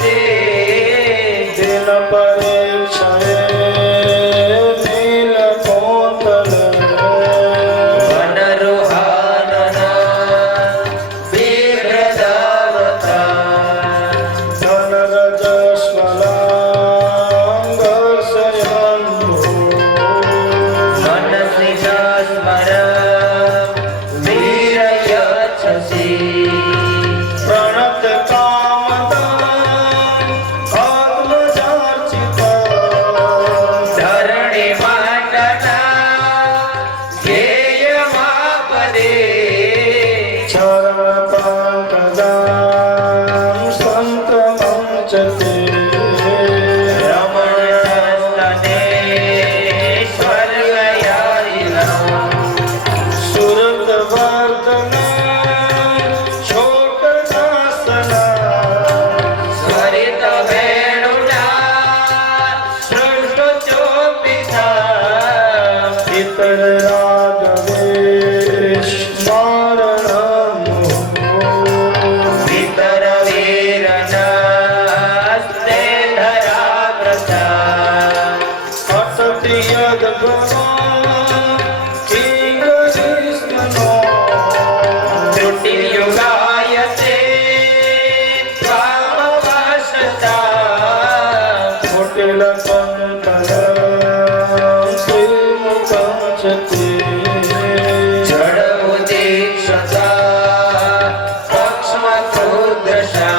ते दिन परीक्षये नीलकोटल वनरुहानना विभ्रदावता धनरजस्वलाङ्गर्षयन्तो मनसि च स्मर वीरयच्छसि प्रणतकामदा आत्मजार्चिता धरणिमण्डना ध्येयमापदे चरणपङ्कजां सन्तमञ्चते रमणस्तने स्वर्गयायिनम् सुरतवर्धना शोकनाशना स्वरितवेणुना सृष्टुचोपिता इतरराघवे स्मरणमुः पितरवीरनस्ते धराव्रता अटति यद्भवान् किङ्करीष्मनो त्रुटियुगायते त्वामवशता कुटिलपङ्कजं श्रीमुखं च ते जडमुदीक्षता पक्ष्मकृदृशा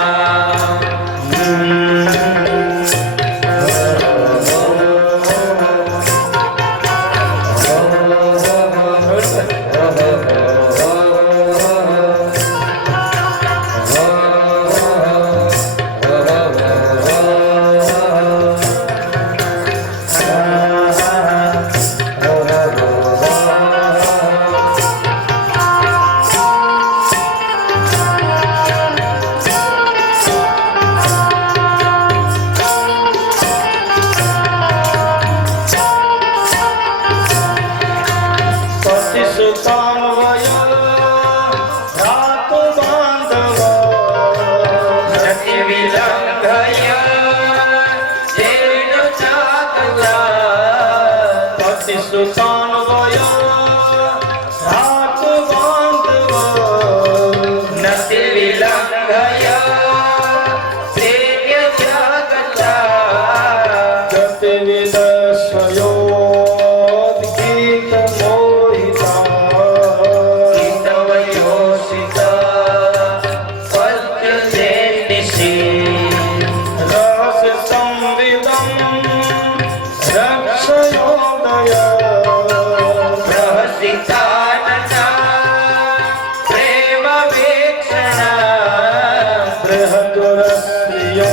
पतिसुतान्वया धातुबान्धवा प्रतिविलङ्घय जीर्णचातुरा पतिसुतान्वया धातुबान्धवा नतिविलङ्घय प्रेम्यजागता गतिविदस्वयोद्गीतमोहिता हितवयोषिता पद्यजेन्निशि रहस्यसंविदं रक्षयोदय प्रहसितानना प्रेमवीक्षणा बृहद्रस्त्रियो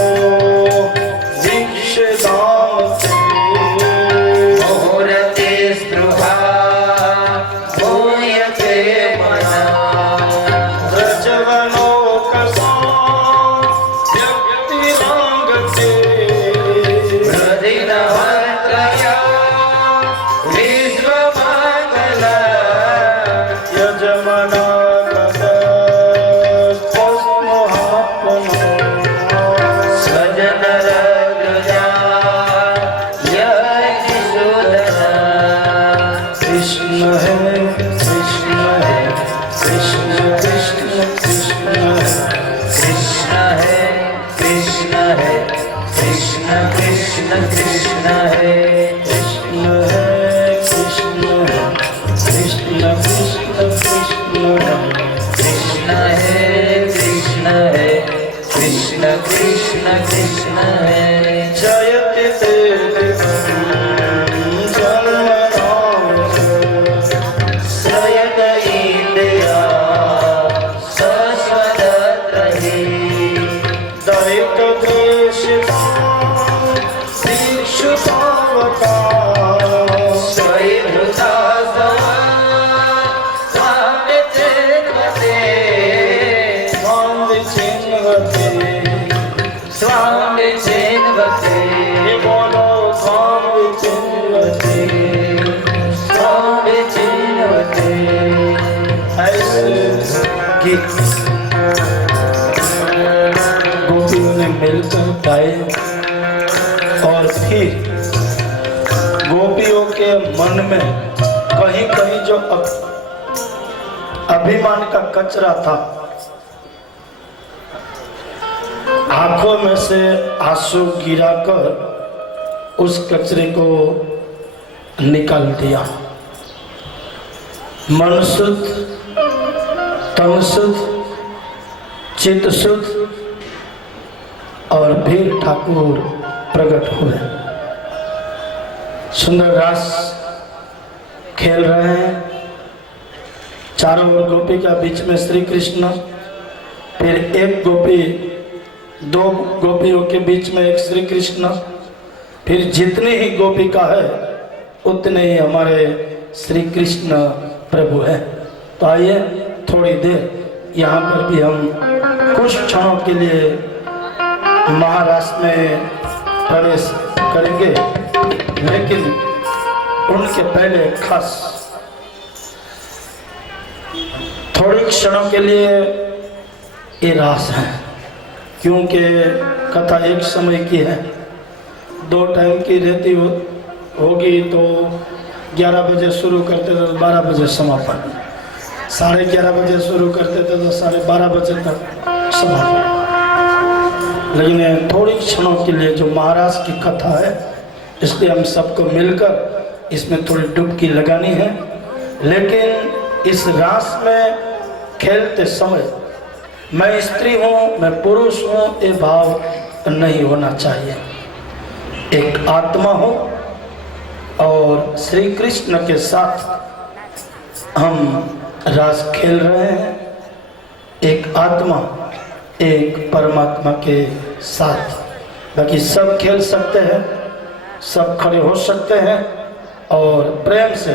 वीक्षितामते मुहूर्ते स्पृहा भूयते मना रजवलोकसा व्यक्तिराङ्गते हृदिनवत्रया विश्वमङ्गला यजमनाकदस्महात्मनो स्वजनरगृजा यज्ञशूदना कृष्ण है कृष्ण है कृष्ण कृष्ण कृष्ण है कृष्ण है कृष्ण है कृष्ण कृष्ण कृष्ण है कृष्ण है कृष्ण है कृष्ण कृष्ण कृष्ण है कृष्ण है कृष्ण है कृष्ण कृष्ण कृष्ण है जयति श्रयत इंद्रिया सस्वदत्रहि दैतदेशिता दीक्षुतावता स्वयंभृता स्वामित्वते स्वामिचिन्वते स्वामिचिन्वते ये बोलो स्वामिचिन्वते स्वामिचिन्वते ऐसे गीत गोपियों ने मिलकर गाए और फिर गोपियों के मन में कहीं कहीं जो अभिमान का कचरा था, आंखों में से आंसू गिराकर उस कचरे को निकाल दिया। मन शुद्ध, तन शुद्ध, चित्त शुद्ध और फिर ठाकुर प्रकट हुए। सुंदर रास खेल रहे हैं, चारों ओर गोपी का बीच में श्री कृष्ण, फिर एक गोपी, दो गोपियों के बीच में एक श्री कृष्ण, फिर जितनी ही गोपिका है उतने ही हमारे श्री कृष्ण प्रभु है। तो आइए थोड़ी देर यहाँ पर भी हम कुछ क्षणों के लिए महाराष्ट्र में प्रवेश करेंगे, लेकिन उनके पहले खास थोड़ी क्षणों के लिए ये रास है, क्योंकि कथा एक समय की है, 2 टाइम की रहती होगी तो 11 बजे शुरू करते थे तो 12 बजे समापन, 11:30 बजे शुरू करते थे तो 12:30 बजे तक समापन। लेकिन थोड़ी क्षणों के लिए जो महाराज की कथा है, इसलिए हम सबको मिलकर इसमें थोड़ी डुबकी लगानी है। लेकिन इस रास में खेलते समय मैं स्त्री हूँ, मैं पुरुष हूँ, ये भाव नहीं होना चाहिए। एक आत्मा हो और श्री कृष्ण के साथ हम रास खेल रहे हैं, एक आत्मा एक परमात्मा के साथ। बाकी सब खेल सकते हैं, सब खड़े हो सकते हैं और प्रेम से,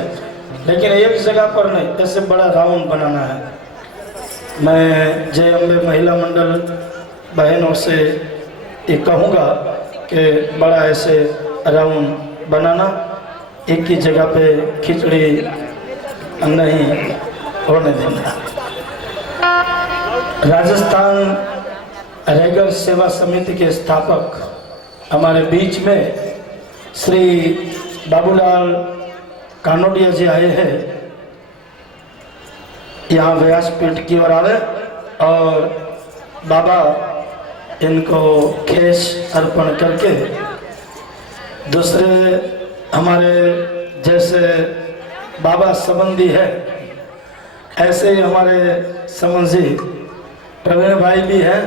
लेकिन एक जगह पर नहीं, जैसे बड़ा राउंड बनाना है। मैं जय अम्बे महिला मंडल बहनों से ये कहूँगा कि बड़ा ऐसे राउंड बनाना, एक ही जगह पे खिचड़ी नहीं होने देना। राजस्थान रेगल सेवा समिति के स्थापक हमारे बीच में श्री बाबूलाल कानोडिया जी आए हैं, यहाँ व्यासपीठ की ओर आवे और बाबा इनको खेस अर्पण करके, दूसरे हमारे जैसे बाबा संबंधी है, ऐसे ही हमारे संबंधी प्रवीण भाई भी हैं।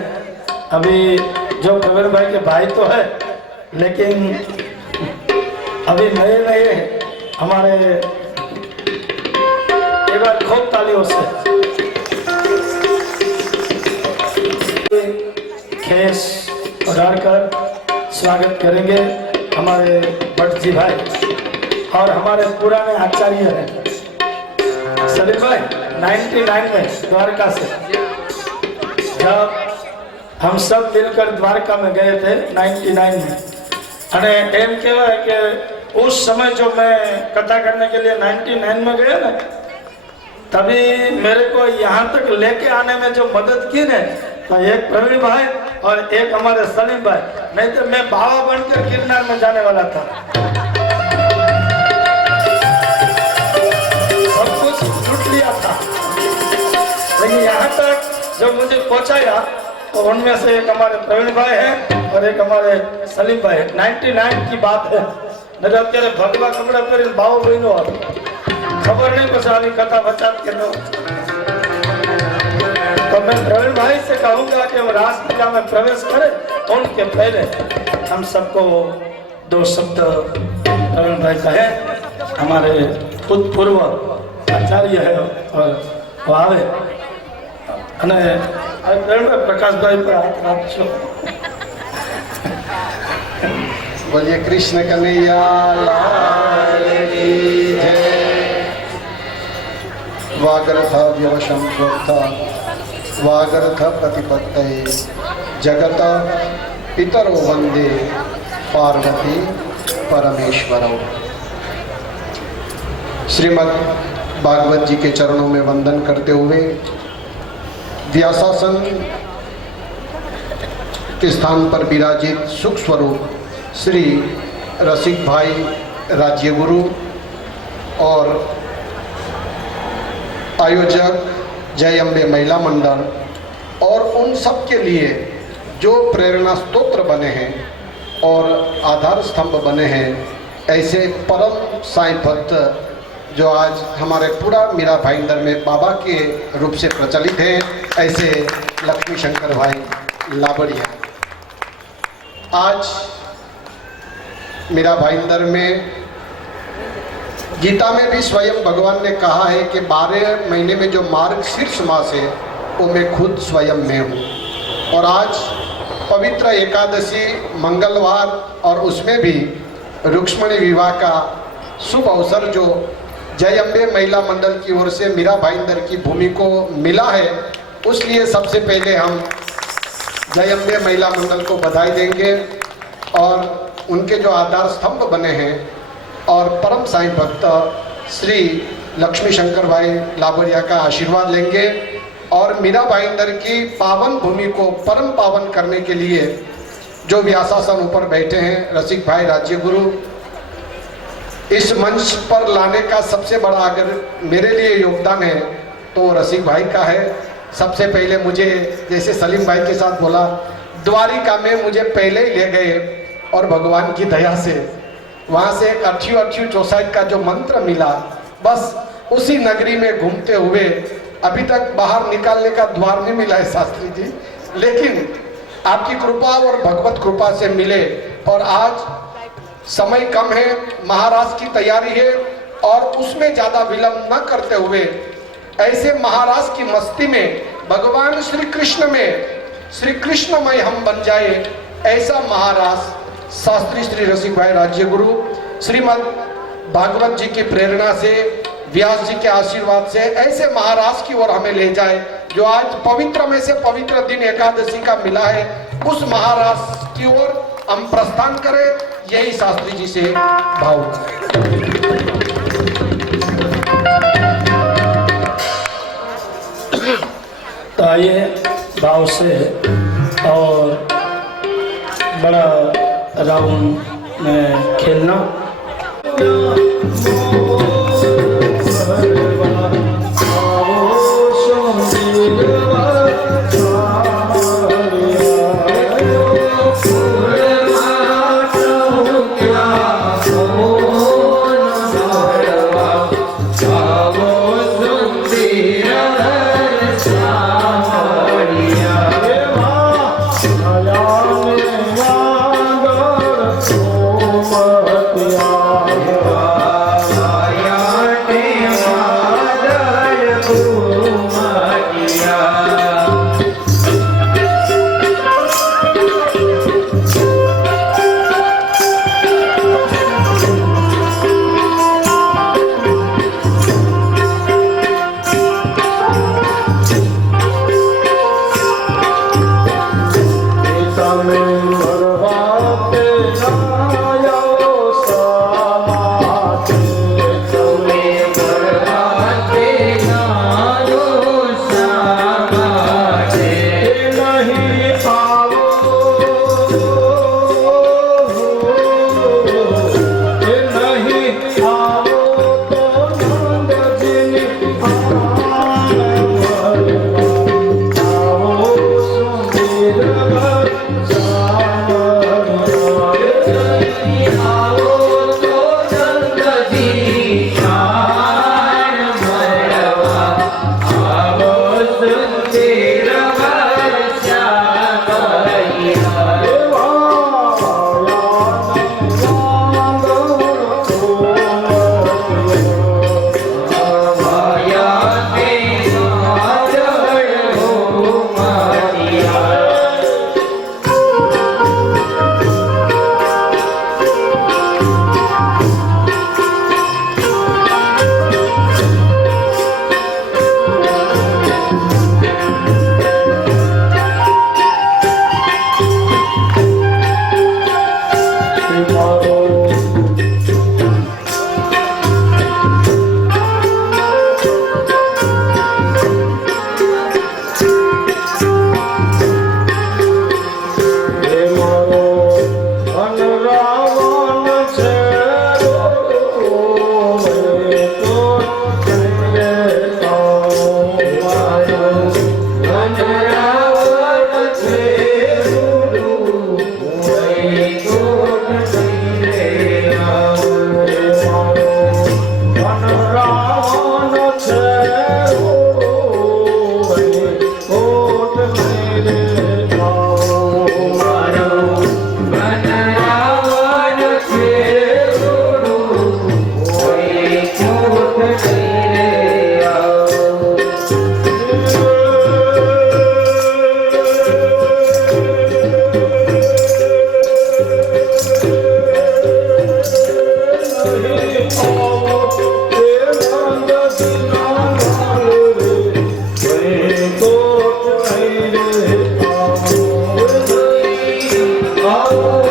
अभी जो प्रवीण भाई के भाई तो है, लेकिन अभी नए नए हमारे, एक बार खूब तालियों से खेस उड़ाकर स्वागत करेंगे हमारे भट्ट जी भाई और हमारे पुराने आचार्य हैं सलीम भाई। 99 में द्वारका से जब हम सब मिलकर द्वारका में गए थे 99 में, અને એમ કહેવાય કે उस समय जो मैं कथा करने के लिए 99 में गया ना, तभी मेरे को यहाँ तक लेके आने में जो मदद की ने, तो एक प्रवीण भाई और एक हमारे सलीम भाई, नहीं तो मैं बाबा बनकर गिरनार में जाने वाला था। सब कुछ लूट लिया था, लेकिन यहाँ तक जो मुझे पहुँचाया तो उनमें से एक हमारे प्रवीण भाई हैं और एक हमारे सलीम भाई। 99 की बात है, नहीं तो અત્યારે ભગવા કપડા પહેરીને ભાવ બન્યો હતો, ખબર नहीं પછી આવી કથા બચાત કે ન। तो मैं प्रवीण भाई से कहूँगा कि वो रासलीला में प्रवेश करें, उनके पहले हम सबको 2 शब्द प्रवीण भाई कहे। हमारे भूतपूर्व आचार्य है और वो आवे, प्रवीण भाई प्रकाश भाई पर हाथ रखो। बोलिए कृष्ण कन्हैया लाल की जय। वागर्थ व्यवशं प्रोक्ता वागर्थ प्रतिपत्तये जगत पितरो वंदे पार्वती परमेश्वरौ। श्रीमद् भागवत जी के चरणों में वंदन करते हुए व्यासासन के स्थान पर विराजित सुख स्वरूप श्री रसिक भाई राज्य गुरु और आयोजक जय अम्बे महिला मंडल और उन सब के लिए जो प्रेरणा स्तोत्र बने हैं और आधार स्तंभ बने हैं, ऐसे परम साईं भक्त जो आज हमारे पूरा मीरा भाईंदर में बाबा के रूप से प्रचलित हैं, ऐसे लक्ष्मी शंकर भाई लाबड़िया। आज मीरा भाईंदर में गीता में भी स्वयं भगवान ने कहा है कि 12 महीने में जो मार्ग शीर्ष मास है वो मैं खुद स्वयं में हूँ। और आज पवित्र एकादशी मंगलवार और उसमें भी रुक्ष्मणी विवाह का शुभ अवसर जो जय अम्बे महिला मंडल की ओर से मीरा भाईंदर की भूमि को मिला है, उसलिए सबसे पहले हम जय अम्बे महिला मंडल को बधाई देंगे और उनके जो आधार स्तंभ बने हैं और परम साईं भक्त श्री लक्ष्मी शंकर भाई लाबड़िया का आशीर्वाद लेंगे और मीरा भाईंदर की पावन भूमि को परम पावन करने के लिए जो व्यासासन ऊपर बैठे हैं रसिक भाई राज्य गुरु, इस मंच पर लाने का सबसे बड़ा अगर मेरे लिए योगदान है तो रसिक भाई का है। सबसे पहले मुझे, जैसे सलीम भाई के साथ बोला, द्वारिका में मुझे पहले ही ले गए और भगवान की दया से वहाँ से एक अठ्यू चौसाइट का जो मंत्र मिला, बस उसी नगरी में घूमते हुए अभी तक बाहर निकालने का द्वार नहीं मिला है शास्त्री जी, लेकिन आपकी कृपा और भगवत कृपा से मिले। और आज समय कम है, महाराज की तैयारी है और उसमें ज़्यादा विलंब न करते हुए ऐसे महाराज की मस्ती में भगवान श्री कृष्ण में श्री कृष्णमय हम बन जाए, ऐसा महाराज शास्त्री श्री रसिक भाई राज्य गुरु श्रीमद् भागवत जी की प्रेरणा से, व्यास जी के आशीर्वाद से ऐसे महाराज की ओर हमें ले जाए जो आज पवित्र में से पवित्र दिन एकादशी का मिला है, उस महाराज की ओर हम प्रस्थान करें, यही शास्त्री जी से भाव। तो आइए भाव से और बड़ा राउंड में खेलना। I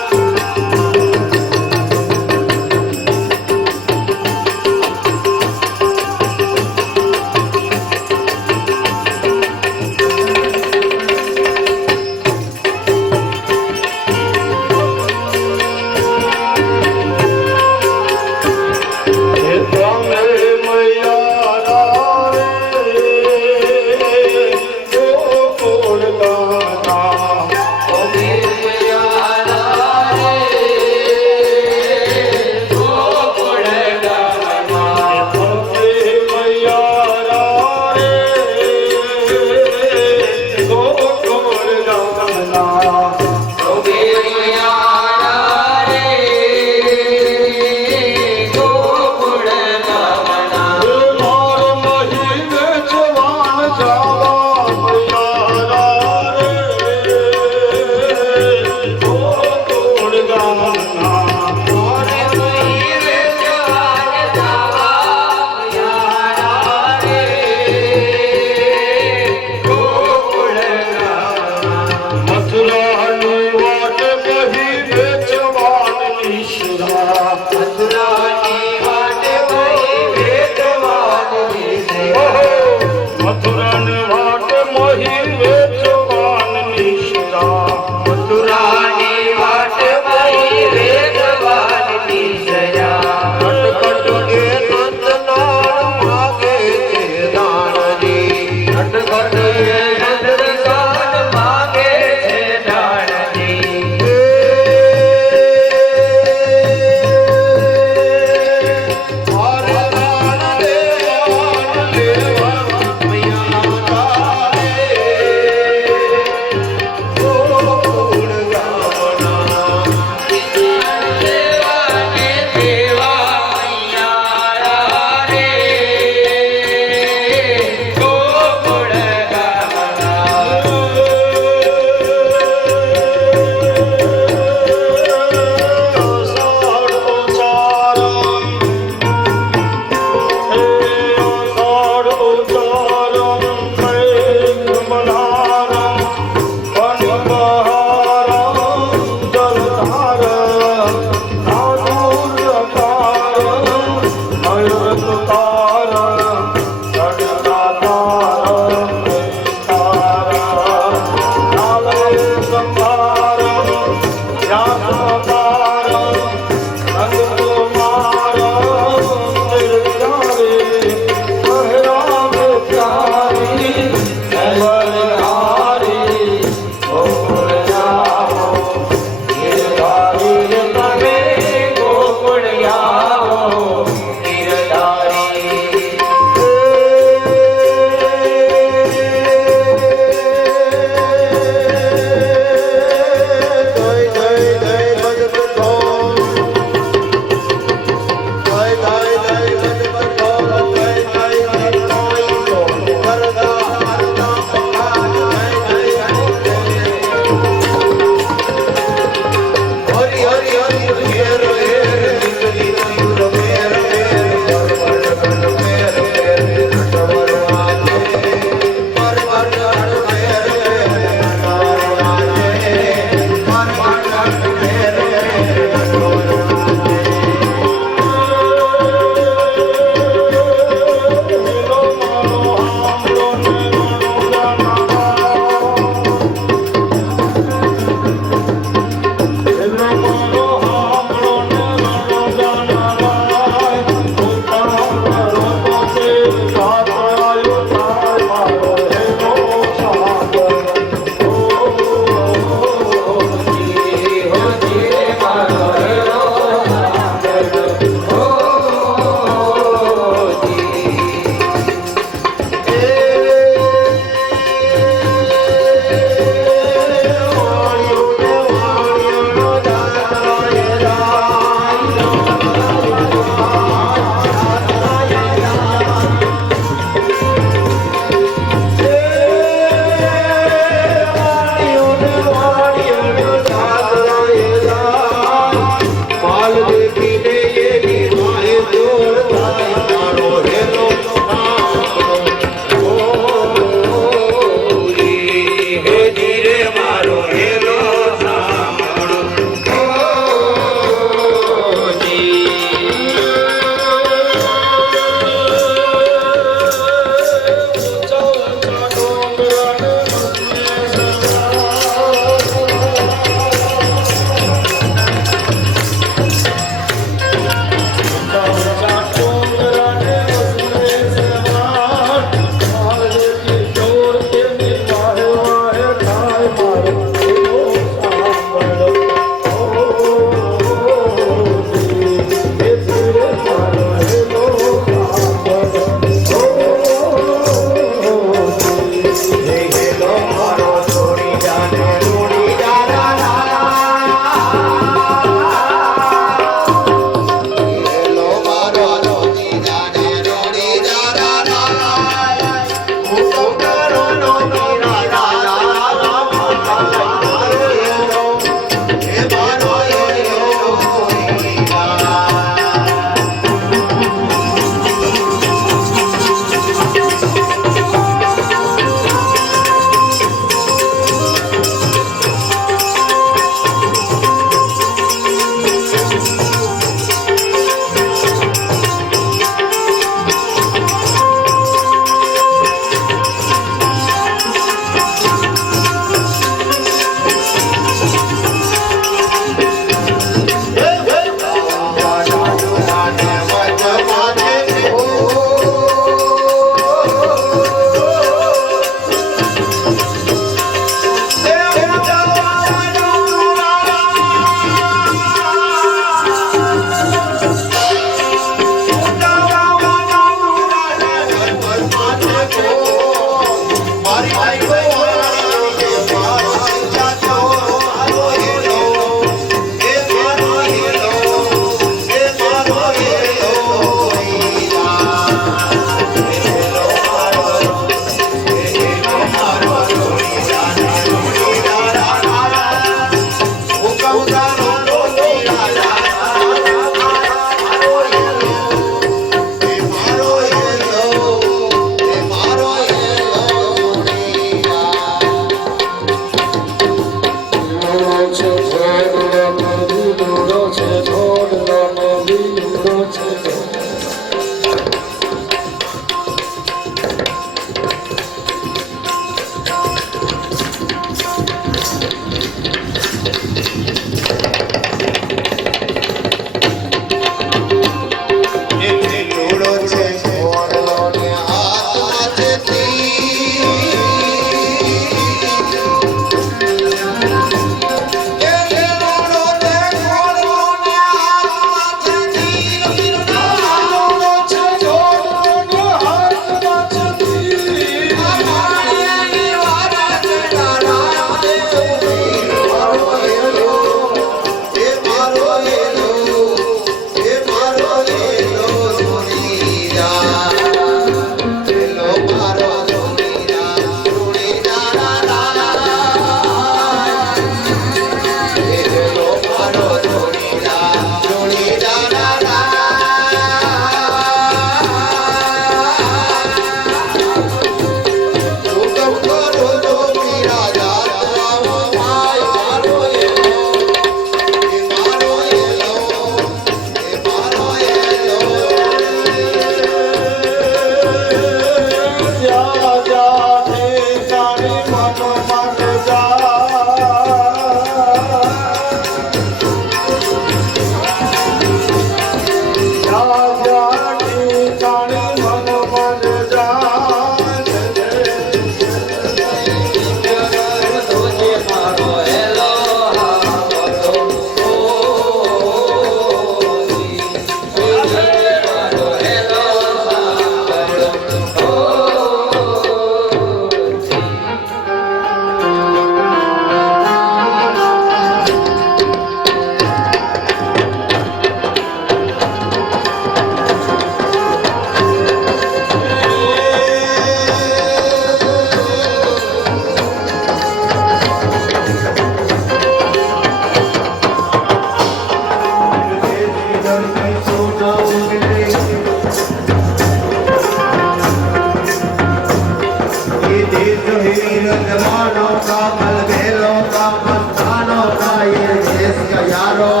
जवानों का मलबेलों का मस्तानों का ये देश का यारों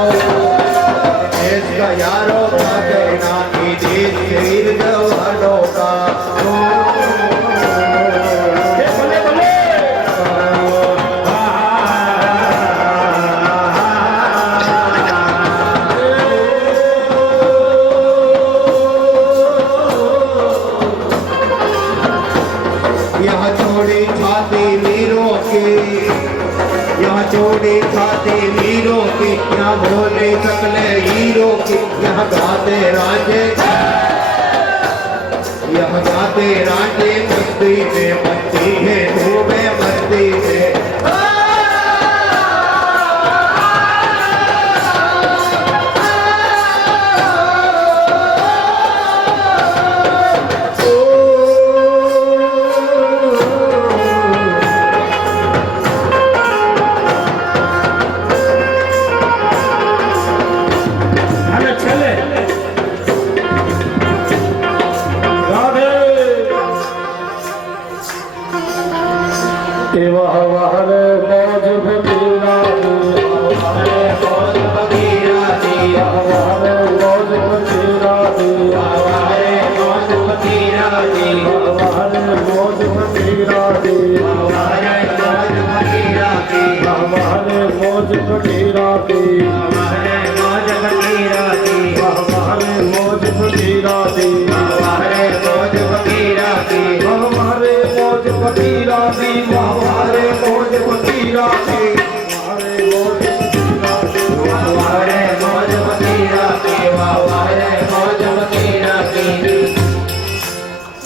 का कहना कि देश के वीर जवानों का यहाँ छोड़ी छाती वीरों की, यहाँ छोड़ी छाती वीरों की, यहाँ बोले सकले हीरों की, यहाँ गाते राजे, यहाँ गाते राजे मस्ती में मस्ती है धूमे मस्ती है।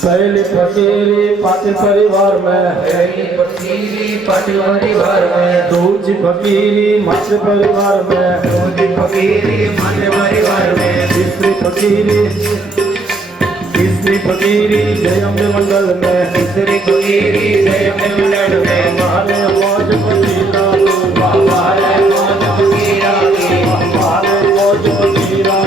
पहली फकीरी पाटिल परिवार में, दूसरी फकीरी मत्स्य परिवार में, तीसरी फकीरी जयम मंडल में, हमारे मौज फकीरा हमारे मौज फकीरा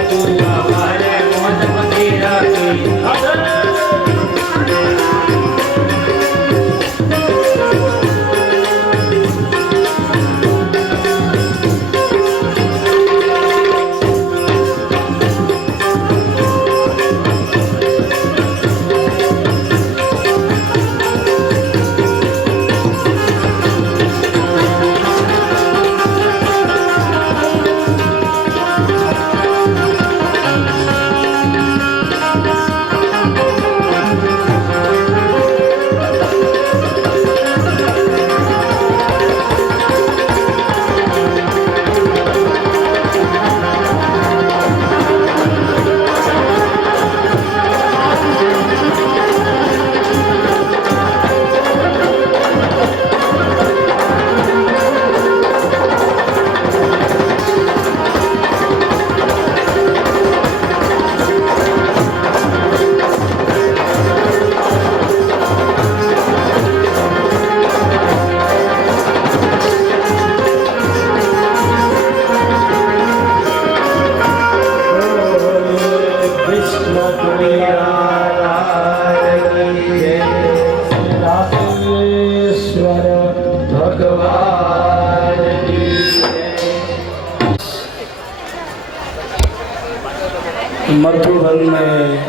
मधुबन में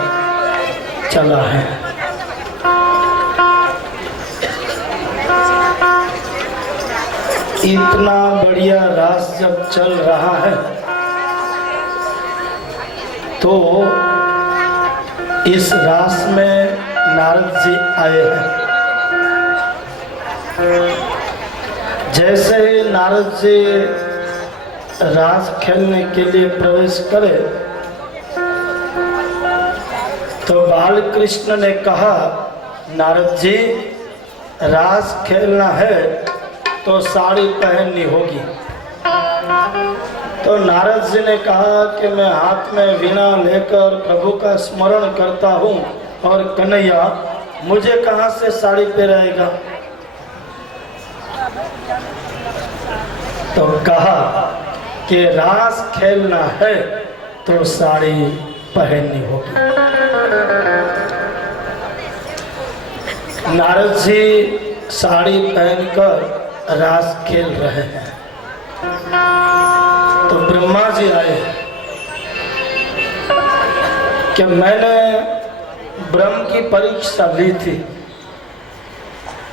चला है। इतना बढ़िया रास जब चल रहा है तो इस रास में नारद जी आए हैं। जैसे ही नारद जी रास खेलने के लिए प्रवेश करे तो बाल कृष्ण ने कहा, नारद जी रास खेलना है तो साड़ी पहननी होगी। तो नारद जी ने कहा कि मैं हाथ में वीणा लेकर प्रभु का स्मरण करता हूँ और कन्हैया मुझे कहाँ से साड़ी पहनाएगा। तो कहा कि रास खेलना है तो साड़ी पहननी होगी। नारद जी साड़ी पहनकर रास खेल रहे हैं, तो ब्रह्मा जी आए कि मैंने ब्रह्म की परीक्षा ली थी,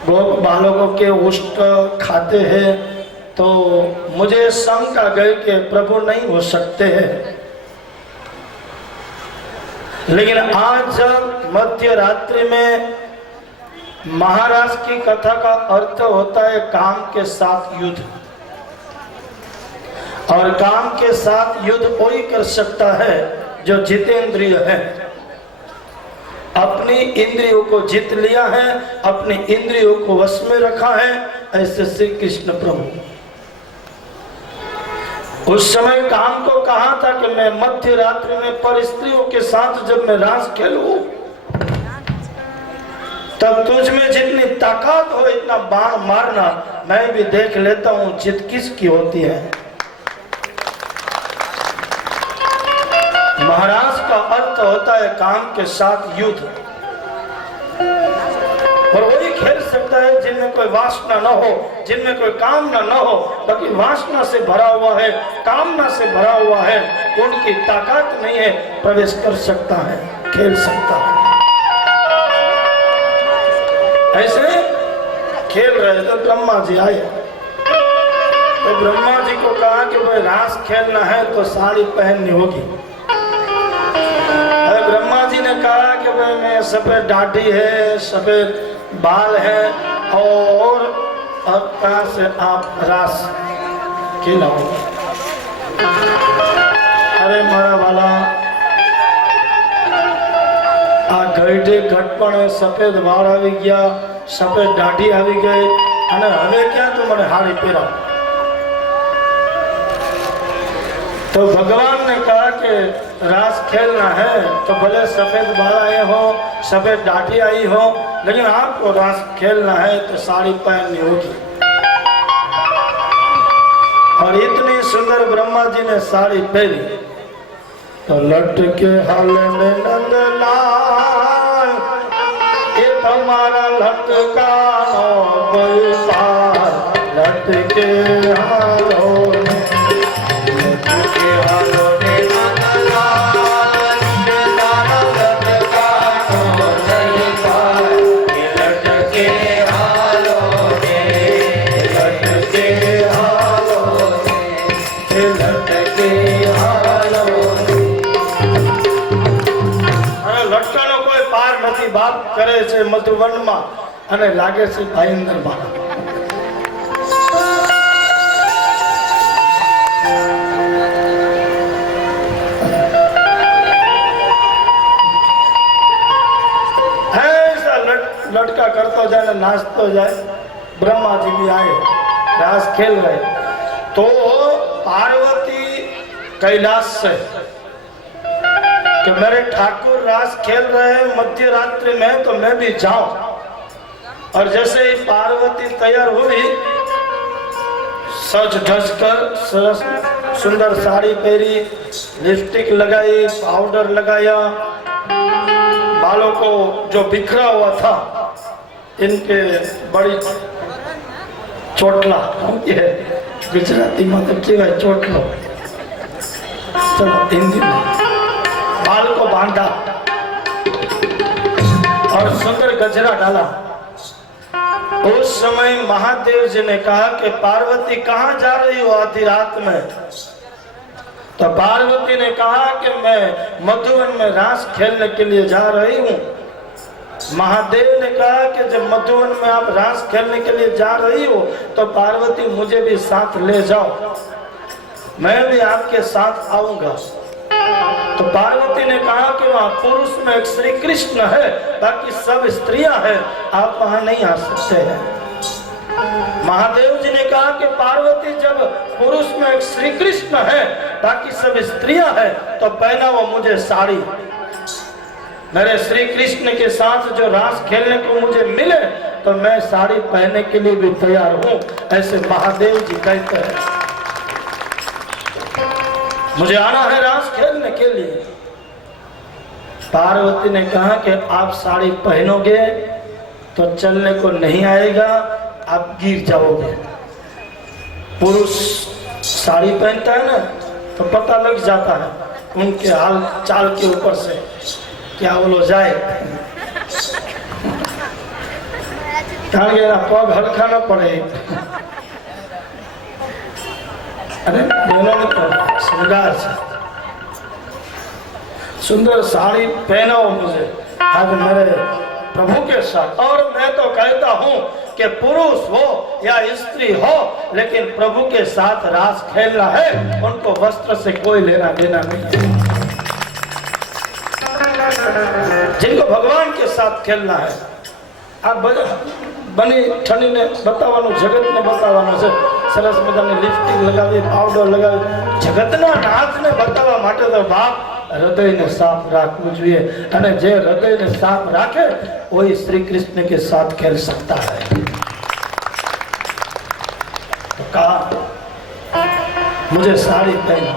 गोप बालकों के उष्ट खाते हैं, तो मुझे शंका गई कि प्रभु नहीं हो सकते हैं। लेकिन आज जब मध्य रात्रि में महाराज की कथा का अर्थ होता है काम के साथ युद्ध, और काम के साथ युद्ध कोई कर सकता है जो जितेंद्रिय है, अपनी इंद्रियों को जीत लिया है, अपनी इंद्रियों को वश में रखा है, ऐसे श्री कृष्ण प्रभु। उस समय काम को कहा था कि मैं मध्य रात्रि में पर स्त्रियों के साथ जब मैं रास खेलूं, तब तुझ में जितनी ताकत हो इतना बाण मारना, मैं भी देख लेता हूं जित किसकी होती है। महाराज का अर्थ होता है काम के साथ युद्ध, और वही खेल सकता है जिनमें कोई वासना न हो, जिनमें कोई कामना न हो, बाकी वासना से भरा हुआ है, कामना से भरा हुआ है, उनकी ताकत नहीं है, प्रवेश कर सकता है, खेल सकता है। ऐसे खेल रहे तो ब्रह्मा जी आए, तो ब्रह्मा जी को कहा कि भाई रास खेलना है तो साड़ी पहननी होगी। ब्रह्मा जी ने कहा कि भाई मैं सफेद दाढ़ी है, सफेद बाल है, और अब कहाँ से आप रास खेलोगे? अरे मारा वाला आ गईडे घटपण सफेद वाળ આવી ગયા, સફેદ દાઢી આવી ગઈ, અને હવે ક્યાં તું મને હાડી પહેરાવ? तो भगवान ने कहा कि रास खेलना है तो भले सफेद बाल आए हो, सफेद दाढ़ी आई हो, लेकिन आपको रास खेलना है तो साड़ी पहननी होगी। और इतनी सुंदर ब्रह्मा जी ने साड़ी पहनी, तो लटके हाल में नंदलाल, ये तुम्हारा लटका कोई पार, लटके हालों बात करे છે મધુવનમાં અને લાગે છે ભયંકર બાળક। ऐसा लटका करता जाए, नाचता जाए। ब्रह्मा जी भी आए, रास खेल रहे, तो पार्वती कैलाश से कि मेरे ठाकुर रास खेल रहे हैं मध्य रात्रि में, तो मैं भी जाऊं। और जैसे ही पार्वती तैयार हुई, सज धज कर सरस सुंदर साड़ी पहनी, लिपस्टिक लगाई, पाउडर लगाया, बालों को जो बिखरा हुआ था इनके बड़ी चोटला, ये गुजराती मतलब क्या है चोटलो, चलो हिंदी में, बाल को बांधा और सुंदर गजरा डाला। उस समय महादेव जी ने कहा कि पार्वती कहाँ जा रही हो आधी रात में? तो पार्वती ने कहा कि मैं मधुवन में रास खेलने के लिए जा रही हूँ। महादेव ने कहा कि जब मधुवन में आप रास खेलने के लिए जा रही हो तो पार्वती मुझे भी साथ ले जाओ, मैं भी आपके साथ आऊंगा। तो पार्वती ने कहा कि वहाँ पुरुष में एक श्री कृष्ण है, बाकी सब स्त्रियां हैं, आप वहां नहीं आ सकते हैं। महादेव जी ने कहा कि पार्वती जब पुरुष में एक श्री कृष्ण है, बाकी सब स्त्रियां हैं, तो पहना वो मुझे साड़ी, मेरे श्री कृष्ण के साथ जो रास खेलने को मुझे मिले तो मैं साड़ी पहनने के लिए भी तैयार हूँ, ऐसे महादेव जी कहते हैं। मुझे आना है रास खेलने के लिए। पार्वती ने कहा कि आप साड़ी पहनोगे तो चलने को नहीं आएगा, आप गिर जाओगे। पुरुष साड़ी पहनता है ना तो पता लग जाता है उनके हाल चाल के ऊपर से क्या बोलो जाए, पग हल्का न पड़े। अरे बहनों ने तो श्रृंगार से सुंदर साड़ी पहनो मुझे आज मेरे प्रभु के साथ। और मैं तो कहता हूँ कि पुरुष हो या स्त्री हो, लेकिन प्रभु के साथ रास खेलना है, उनको वस्त्र से कोई लेना देना नहीं है। जिनको भगवान के साथ खेलना है, आप बनी ठंडी ने बतावानो, जगत ने बतावानो છે, સરસ મજાની લિપસ્ટિક લગાવી, પાવડર લગાવી, જગતના નાથને બતાવવા માટે તો બાપ હૃદયને સાફ રાખવું જોઈએ, અને જે હૃદયને સાફ રાખે वही श्री कृष्ण के साथ खेल सकता है। तो कहा मुझे साड़ी पहनो।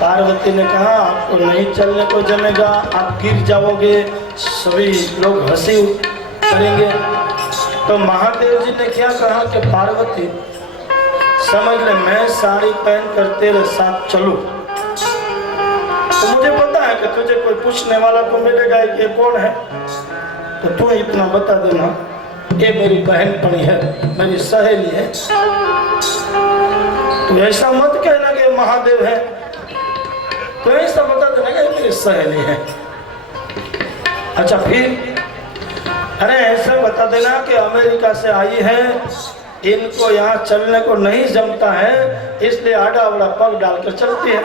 पार्वती ने कहा आपको नहीं चलने को जमेगा, आप गिर जाओगे, सभी लोग हंसी करेंगे। तो महादेव जी ने क्या कहा कि पार्वती समझ ले, मैं साड़ी पहन कर तेरे साथ चलूं तो मुझे पता है कि तुझे कोई पूछने वाला तो मिलेगा कि ये कौन है, तो तू इतना बता देना ये मेरी बहनपनी है, मेरी सहेली है। तो ऐसा मत कहना कि महादेव है, तो ऐसा बता देना कि मेरी सहेली है। अच्छा फिर अरे ऐसा बता देना कि अमेरिका से आई है, इनको यहाँ चलने को नहीं जमता है, इसलिए आड़ा अवड़ा पग डालकर चलती है।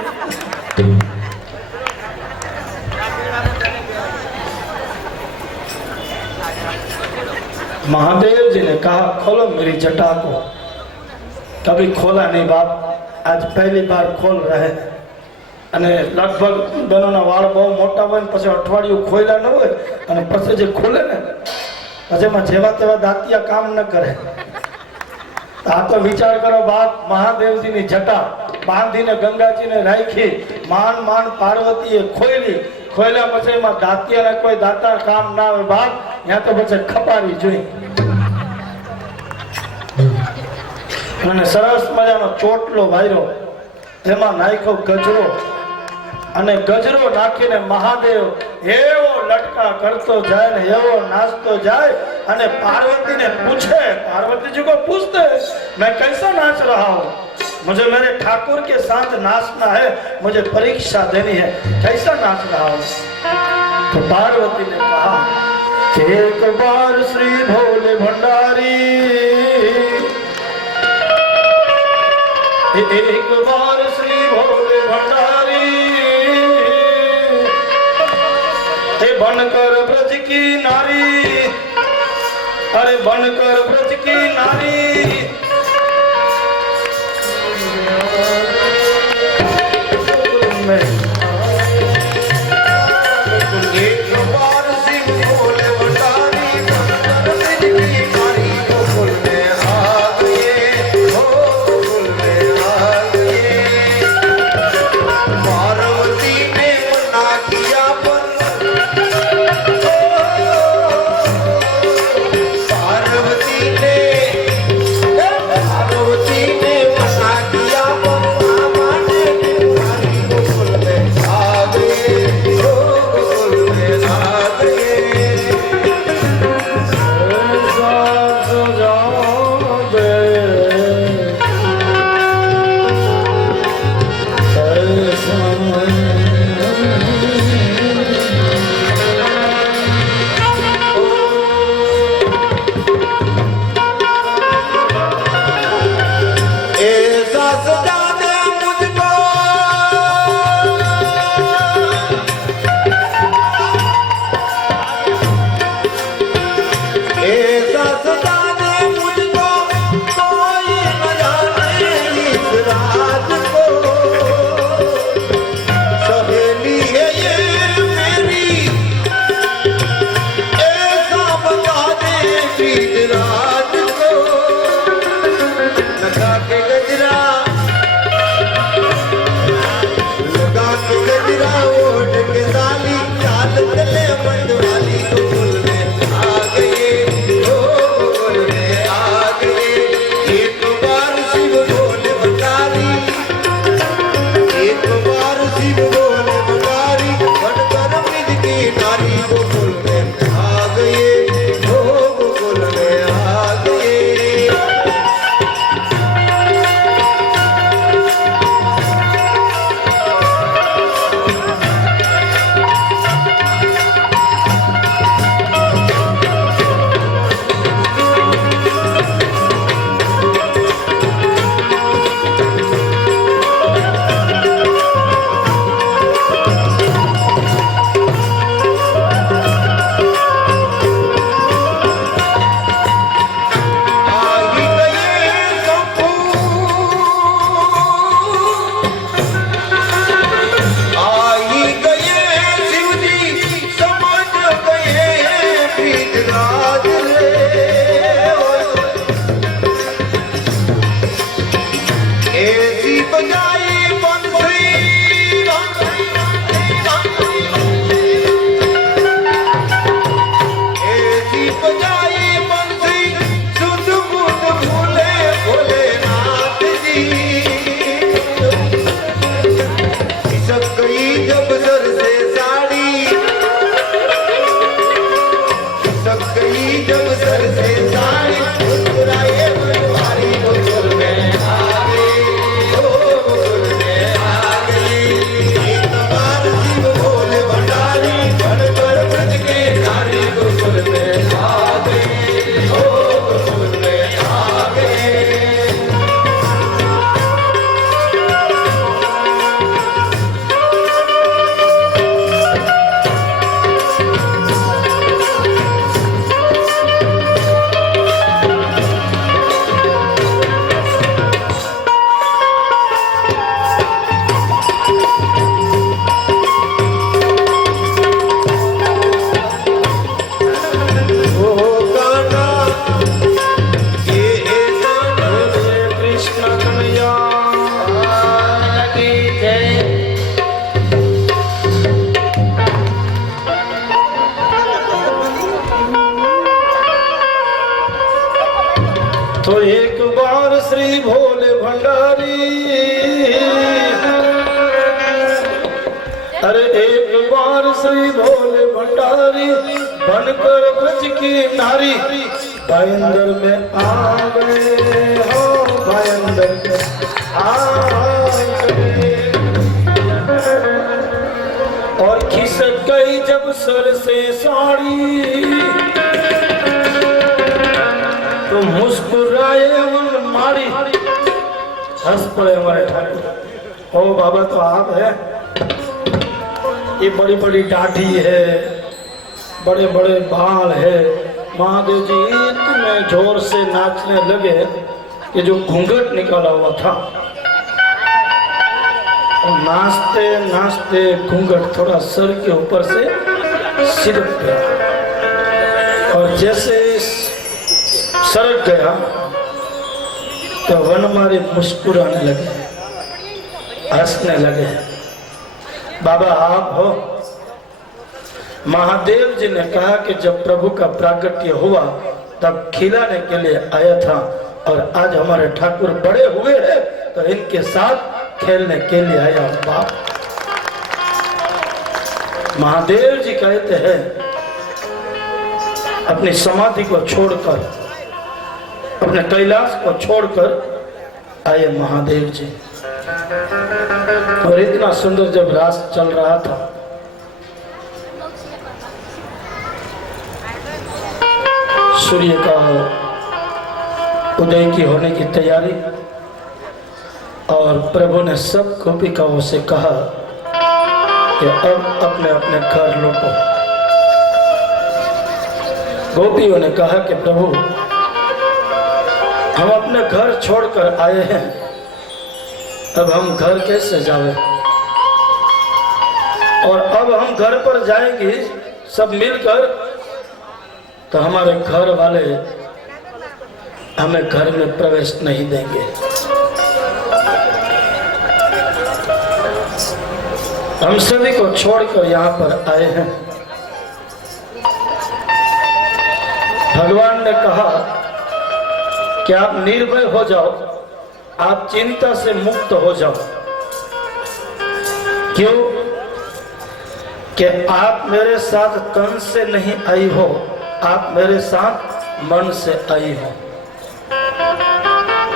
महादेव जी ने कहा खोलो मेरी जटा को। कभी खोला नहीं बाप, आज पहली बार खोल रहे हैं। અને લગભગ બેનોના વાળ બહુ મોટા હોય ને પછી અઠવાડિયું ખોયલા ન હોય અને પછી જે ખોલે ને પછી એમાં જેવા તેવા દાંતિયા કામ ન કરે। આ તો વિચાર કરો બાપ, મહાદેવજીની જટા બાંધીને ગંગાજીને રાખી, માંડ માંડ પાર્વતીએ ખોયલી, ખોયલા પછી એમાં દાંતિયાને કોઈ દાંતા કામ ના આવે બાપ, ત્યાં તો પછી ખપાવી જોઈએ। અને સરસ મજાનો ચોટલો વાયરો, એમાં નાખ્યો ગજરો, અને ગજરો નાખીને મહાદેવ એવો લટકા કરતો જાય ને એવો નાચતો જાય, અને પાર્વતીને પૂછે, पार्वती जी को पूछते मैं कैसा नाच रहा हूँ, मुझे मेरे ठाकुर के साथ नाचना है, मुझे परीक्षा देनी है, कैसा नाच रहा हूँ। तो पार्वती ने कहा कि एक बार श्री भोले भंडारी, एक बार श्री भोले भंडारी, बनकर ब्रज की नारी, अरे बनकर ब्रज की नारी, एक बार श्री भोले भंडारी, बनकर ब्रज की नारी, गोकुल में आ गए, हो गोकुल में आ गए। पार्वती ने मना किया तो एक बार श्री भोले भंडारी, अरे एक बार श्री भोले भंडारी बनकर ब्रज की नारी भाईंदर में आ गए हो, भाईंदर में आ गए। और खिसक गई जब सर से साड़ी तो मुस्कुराए अमन मारी। हंस पड़े हमारे ठाकुर, ओ बाबा तो आप है। ये बड़ी बड़ी दाढ़ी है, बड़े बड़े बाल है। महादेव जी इतने जोर से नाचने लगे कि जो घूंघट निकाला हुआ था और नाचते नाचते घूंघट थोड़ा सर के ऊपर से सिरक गया और जैसे सरक गया तो वनमाली मुस्कुराने लगे, हंसने लगे। बाबा आप हो? महादेव जी ने कहा कि जब प्रभु का प्रागट्य हुआ तब खिलाने के लिए आया था और आज हमारे ठाकुर बड़े हुए हैं तो इनके साथ खेलने के लिए आया। बाप महादेव जी कहते हैं अपनी समाधि को छोड़कर, अपने कैलाश को छोड़कर आए महादेव जी। और इतना सुंदर जब रास चल रहा था सूर्य का उदय की होने की तैयारी और प्रभु ने सब गोपिकाओं से कहा कि अब अपने अपने घर लौटो। गोपियों ने कहा कि प्रभु हम अपने घर छोड़कर आए हैं, अब हम घर कैसे जावे? और अब हम घर पर जाएंगे सब मिलकर तो हमारे घर वाले हमें घर में प्रवेश नहीं देंगे। हम सभी को छोड़कर यहाँ पर आए हैं। भगवान ने कहा कि आप निर्भय हो जाओ, आप चिंता से मुक्त हो जाओ। क्यों? कि आप मेरे साथ तन से नहीं आई हो, आप मेरे साथ मन से आई हो।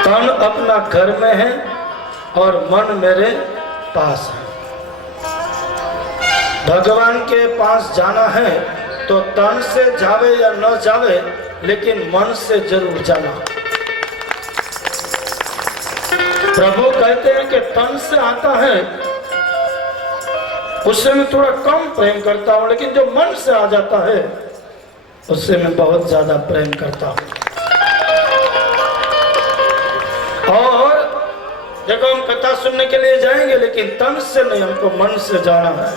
तन अपना घर में है और मन मेरे पास है। भगवान के पास जाना है तो तन से जावे या न जावे लेकिन मन से जरूर जाना। प्रभु कहते हैं कि तन से आता है उससे मैं थोड़ा कम प्रेम करता हूं, लेकिन जो मन से आ जाता है उससे मैं बहुत ज्यादा प्रेम करता हूं। और देखो हम कथा सुनने के लिए जाएंगे लेकिन तन से नहीं, हमको मन से जाना है।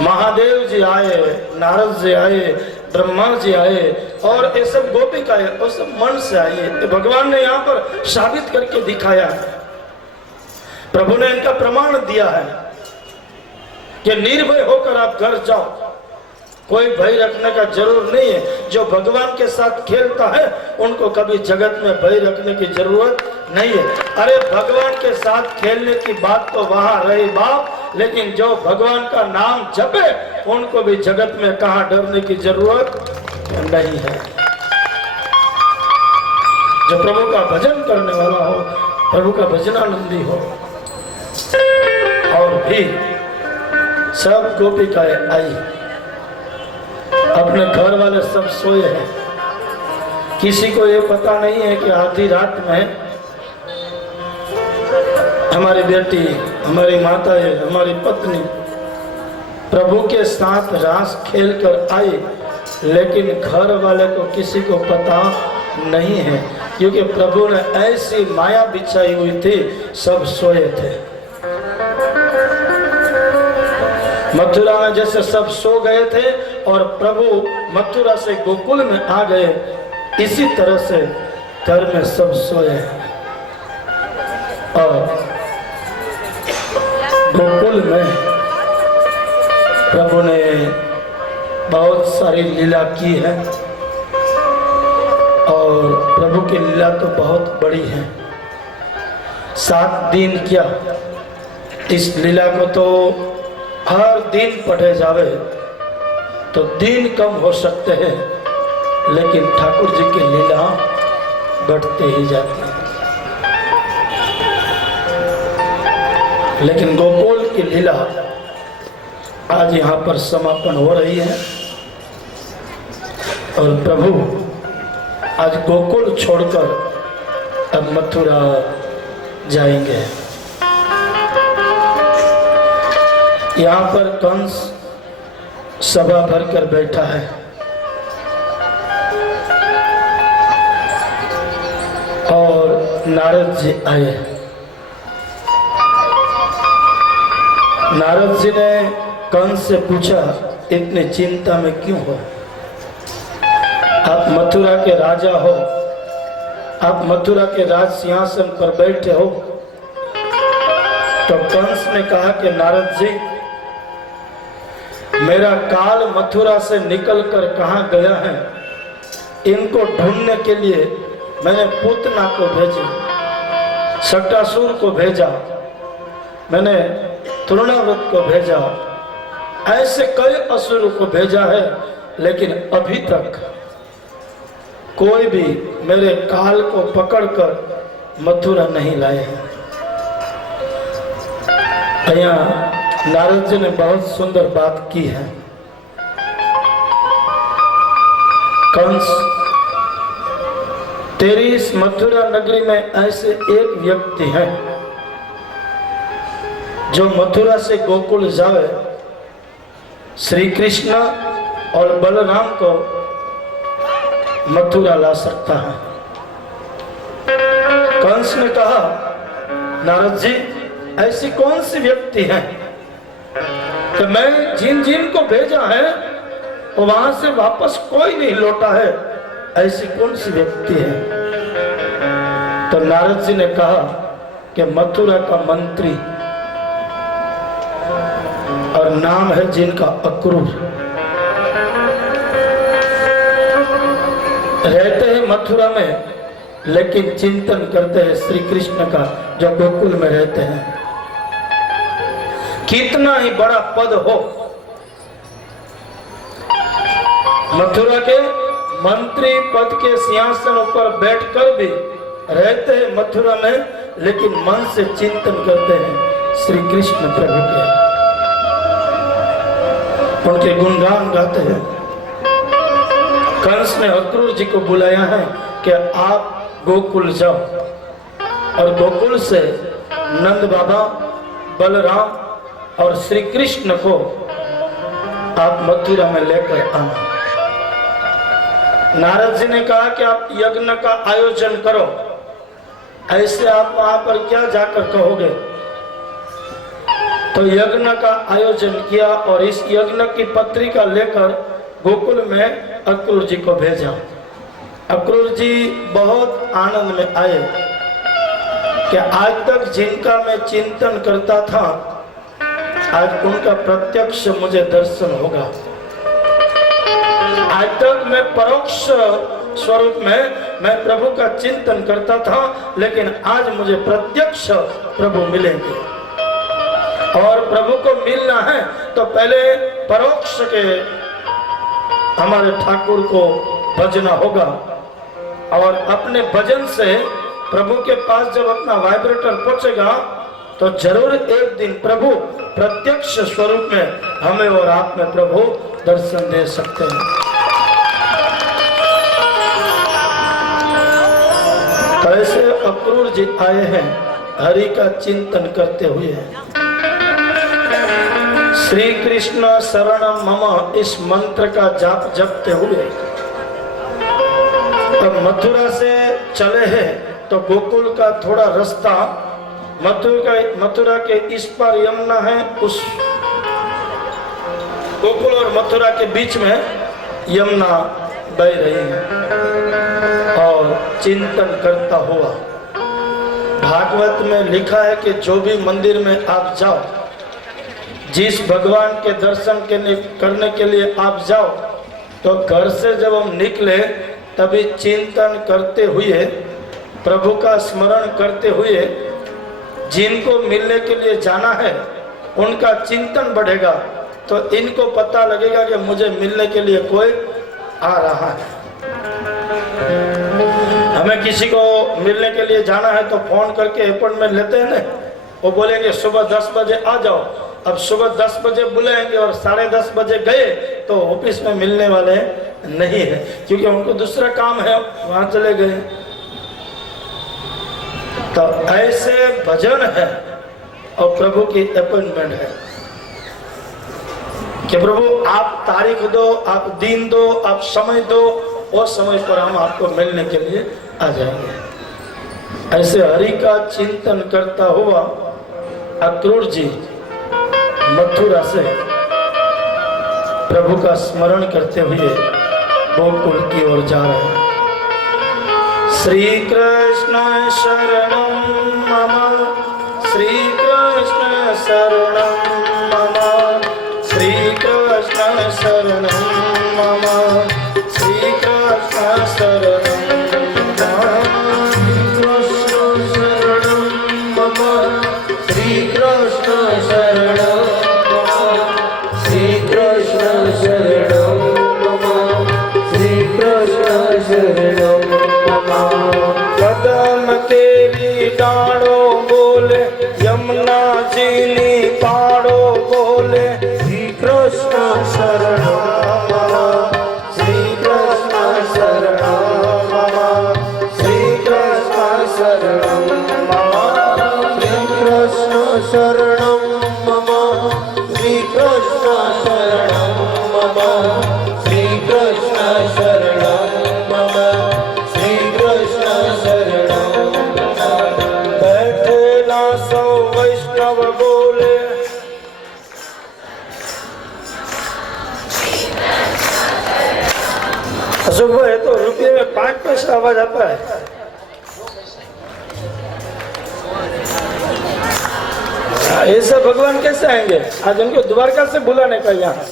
महादेव जी आए, नारद जी आए, ब्रह्मा जी आए और ये सब गोपिकाएं वो सब मन से आए। तो भगवान ने यहाँ पर साबित करके दिखाया है, प्रभु ने इनका प्रमाण दिया है कि निर्भय होकर आप घर जाओ, कोई भय रखने का जरूर नहीं है। जो भगवान के साथ खेलता है उनको कभी जगत में भय रखने की जरूरत नहीं है। अरे भगवान के साथ खेलने की बात तो वहां रही बाप, लेकिन जो भगवान का नाम जपे उनको भी जगत में कहाँ डरने की जरूरत नहीं है। जो प्रभु का भजन करने वाला हो, प्रभु का भजनानंदी हो। और भी सब गोपिकाएं आई, अपने घर वाले सब सोए हैं। किसी को ये पता नहीं है कि आधी रात में हमारी बेटी, हमारी माता, हमारी पत्नी प्रभु के साथ रास खेल कर आई, लेकिन घर वाले को किसी को पता नहीं है, क्योंकि प्रभु ने ऐसी माया बिछाई हुई थी, सब सोए थे। मथुरा में जैसे सब सो गए थे और प्रभु मथुरा से गोकुल में आ गए, इसी तरह से घर में सब सोए और गोकुल में प्रभु ने बहुत सारी लीला की है और प्रभु की लीला तो बहुत बड़ी है। 7 दिन क्या, इस लीला को तो हर दिन पढ़े जावे तो दिन कम हो सकते हैं, लेकिन ठाकुर जी की लीला बढ़ते ही जाती है। लेकिन गोकुल की लीला आज यहाँ पर समापन हो रही है और प्रभु आज गोकुल छोड़कर अब मथुरा जाएंगे। यहाँ पर कंस सभा भरकर बैठा है और नारद जी आए। नारद जी ने कंस से पूछा, इतनी चिंता में क्यों हो? आप मथुरा के राजा हो, आप मथुरा के राज सिंहासन पर बैठे हो। तो कंस ने कहा कि नारद जी, मेरा काल मथुरा से निकलकर कहाँ गया है, इनको ढूंढने के लिए मैंने पूतना को भेजा, शटासुर को भेजा, मैंने तृणाव्रत को भेजा, ऐसे कई असुरों को भेजा है, लेकिन अभी तक कोई भी मेरे काल को पकड़कर मथुरा नहीं लाए हैं। यहाँ नारद जी ने बहुत सुंदर बात की है। कंस, तेरी इस मथुरा नगरी में ऐसे एक व्यक्ति है जो मथुरा से गोकुल जावे, श्री कृष्ण और बलराम को मथुरा ला सकता है। कंस ने कहा, नारद जी, ऐसी कौन सी व्यक्ति है कि मैं जिन जिन को भेजा है वहां से वापस कोई नहीं लौटा है, ऐसी कौन सी व्यक्ति है? तो नारद जी ने कहा कि मथुरा का मंत्री और नाम है जिनका अक्रूर, रहते हैं मथुरा में, लेकिन चिंतन करते हैं श्री कृष्ण का जो गोकुल में रहते हैं। कितना ही बड़ा पद हो, मथुरा के मंत्री पद के सिंहासन पर बैठकर भी रहते हैं मथुरा में, लेकिन मन से चिंतन करते हैं श्री कृष्ण प्रभु के, उनके गुणगान गाते हैं। कंस ने अक्रूर जी को बुलाया है कि आप गोकुल जाओ और गोकुल से नंद बाबा, बलराम और श्री कृष्ण को आप मथुरा में लेकर आना। नारद जी ने कहा कि आप यज्ञ का आयोजन करो, ऐसे आप वहां पर क्या जाकर कहोगे? तो यज्ञ का आयोजन किया और इस यज्ञ की पत्रिका लेकर गोकुल में अक्रूर जी को भेजा। अक्रूर जी बहुत आनंद में आए कि आज तक जिनका मैं चिंतन करता था, आज उनका प्रत्यक्ष मुझे दर्शन होगा। आज तक मैं परोक्ष स्वरूप में मैं प्रभु का चिंतन करता था, लेकिन आज मुझे प्रत्यक्ष प्रभु मिलेंगे। और प्रभु को मिलना है तो पहले परोक्ष के हमारे ठाकुर को भजना होगा, और अपने भजन से प्रभु के पास जब अपना वाइब्रेटर पहुंचेगा तो जरूर एक दिन प्रभु प्रत्यक्ष स्वरूप में हमें और आप में प्रभु दर्शन दे सकते हैं। तो ऐसे अक्रूर जी आए हैं हरि का चिंतन करते हुए। श्री कृष्ण शरणम मम इस मंत्र का जाप जपते हुए तब मथुरा से चले हैं। तो गोकुल का थोड़ा रास्ता मथुरा के इस पार यमुना है, उस गोकुल और मथुरा के बीच में यमुना बह रही है। और चिंतन करता हुआ, भागवत में लिखा है कि जो भी मंदिर में आप जाओ, जिस भगवान के दर्शन करने के लिए आप जाओ, तो घर से जब हम निकले तभी चिंतन करते हुए, प्रभु का स्मरण करते हुए जिनको मिलने के लिए जाना है उनका चिंतन बढ़ेगा, तो इनको पता लगेगा कि मुझे मिलने के लिए कोई आ रहा है। हमें किसी को मिलने के लिए जाना है तो फोन करके अपॉइंटमेंट लेते हैं ना, वो बोलेंगे सुबह 10 बजे आ जाओ। अब सुबह 10 बजे बुलाएंगे और 10:30 बजे गए तो ऑफिस में मिलने वाले नहीं है, क्योंकि उनको दूसरा काम है, वहां चले गए। तो ऐसे भजन है और प्रभु की अपॉइंटमेंट है कि प्रभु आप तारीख दो, आप दिन दो, आप समय दो, और समय पर हम आपको मिलने के लिए आ जाएंगे। ऐसे हरि का चिंतन करता हुआ अक्रूर जी मथुरा से प्रभु का स्मरण करते हुए गोकुल की ओर जा रहे हैं। श्री कृष्ण शरणम मम, श्री कृष्ण शरणम मम, श्री कृष्ण शरणम मम, श्री कृष्ण शरणम कदम तेरी डाड़ो बोले, यमुना जी नी पाड़ो बोले, श्री कृष्ण शरणम श्री कृष्ण शरणम श्री कृष्ण शरणम श्री कृष्ण शरणम श्री कृष्ण शरणम श्री कृष्ण शरणम श्री कृष्ण शरणम। बैठेला सौ वैष्णव बोले, अशोक भाई तो रुपये में 5 पैसा आवाज आता है। ऐसे भगवान कैसे आएंगे? आज उनको द्वारका से बुलाने का यहाँ।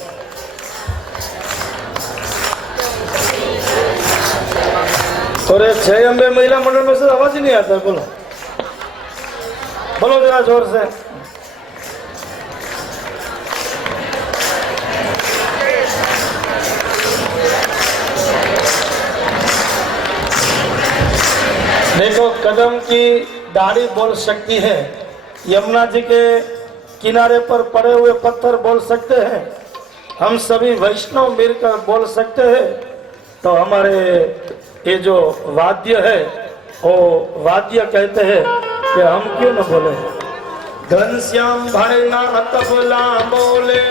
और 6 अम्बे महिला मंडल में से आवाज ही नहीं आता है। बोलो बोलो जरा जोर से। देखो, कदम की दाढ़ी बोल सकती है, यमुना जी के किनारे पर पड़े हुए पत्थर बोल सकते हैं, हम सभी वैष्णव मिलकर बोल सकते हैं। तो हमारे ये जो वाद्य है वो वाद्य कहते हैं कि हम क्यों न बोले। घनश्याम भरना तबला बोले,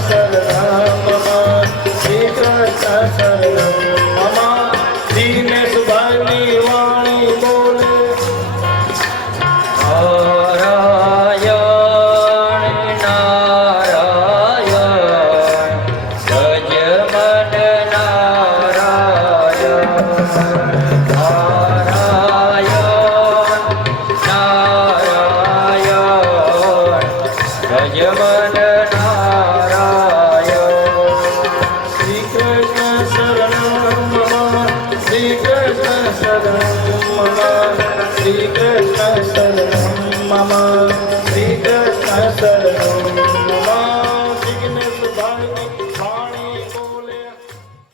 शरण